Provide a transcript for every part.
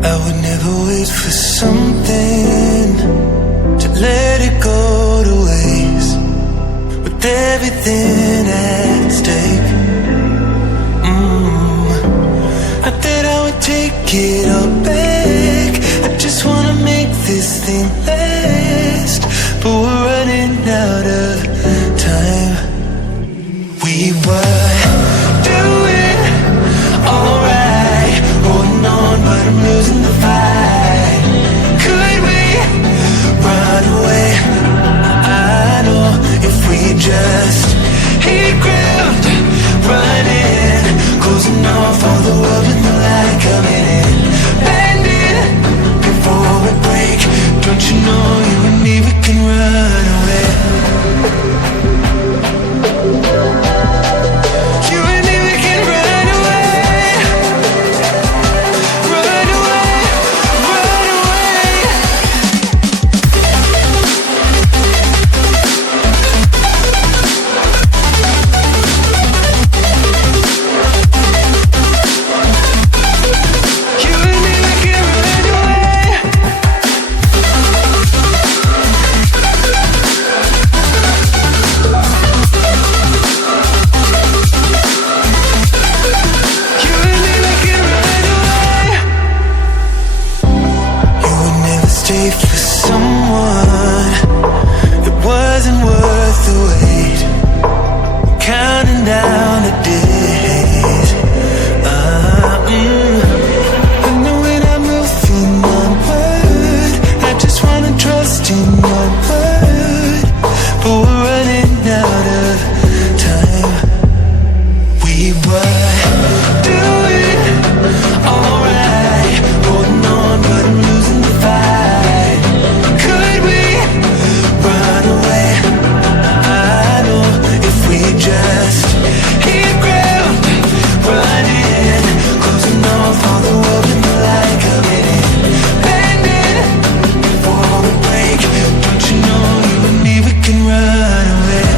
I would never wait for something to let it go to waste, with everything at stake. I thought I would take it all back. I just wanna make this thing last, but we're running out of time. We were doing alright, holding on, but I'm losing the fight. Could we run away? I know if we just hit ground, running, closing off all the world with the light coming in, bending before we break. Don't you know you and me, we can run away. You and me, we can run away. Run away, run away. You and me, we can run away. You and me, we can run away. You would never stay for someone that wasn't worth the wait. Counting down the days. I know when I'm moving onward, I just wanna trust in your word, but we're running out of time. We were doing alright, holding on, but I'm losing the fight. Could we run away? I know if we just hit ground, running, closing off all the world with the light coming in, bending before we break. Don't you know you and me, we can run away.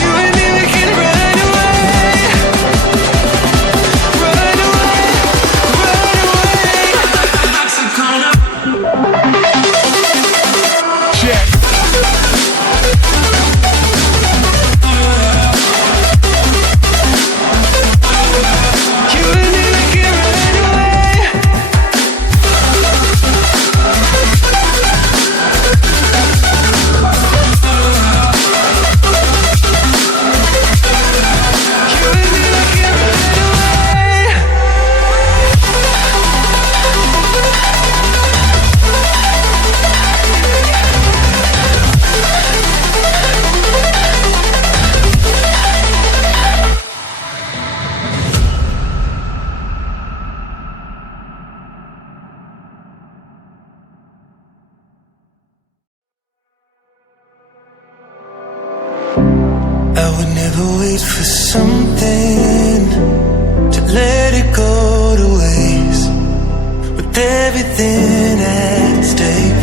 You and me, we can run away. Run away, run away. Check. You and me, we can run away. You and me, we can run away. I would never wait for something to let it go to waste, with everything at stake.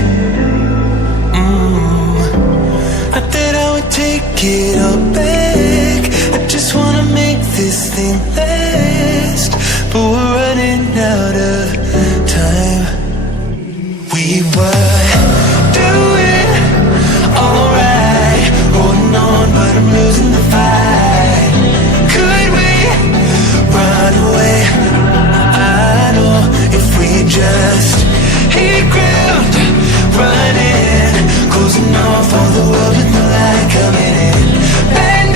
I thought I would take it all back. I just wanna make this thing last, but we're running out of time. We were doing alright, holding on, but I'm losing the fight. Could we run away? I know if we just hit ground, running, closing off all the world with the light coming in, bending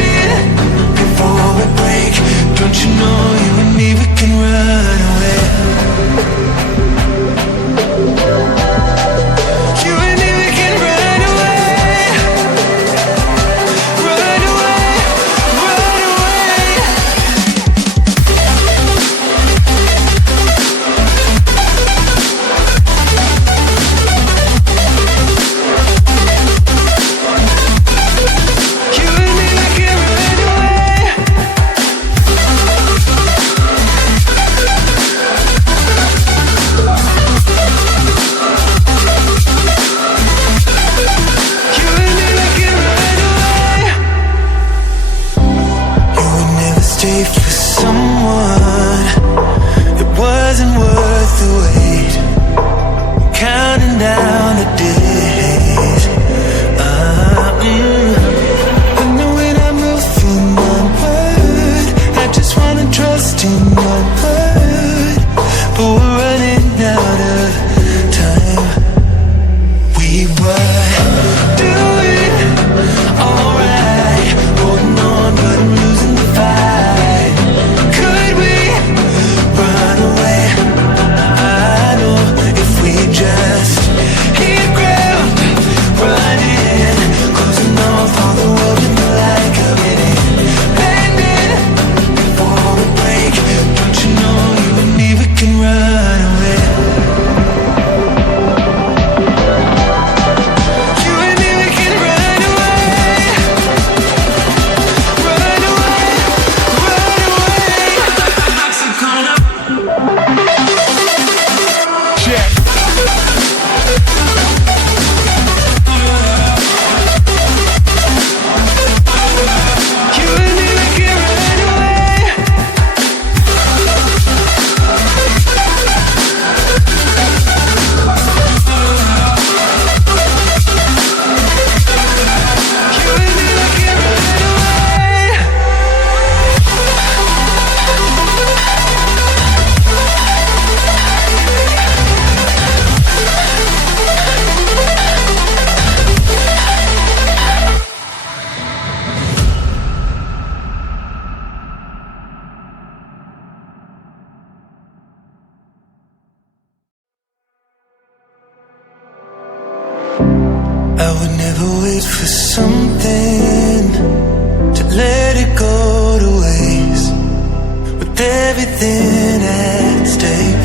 with everything at stake.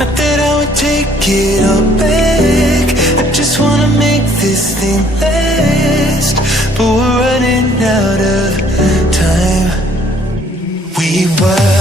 I thought I would take it all back. I just wanna make this thing last, but we're running out of time. We were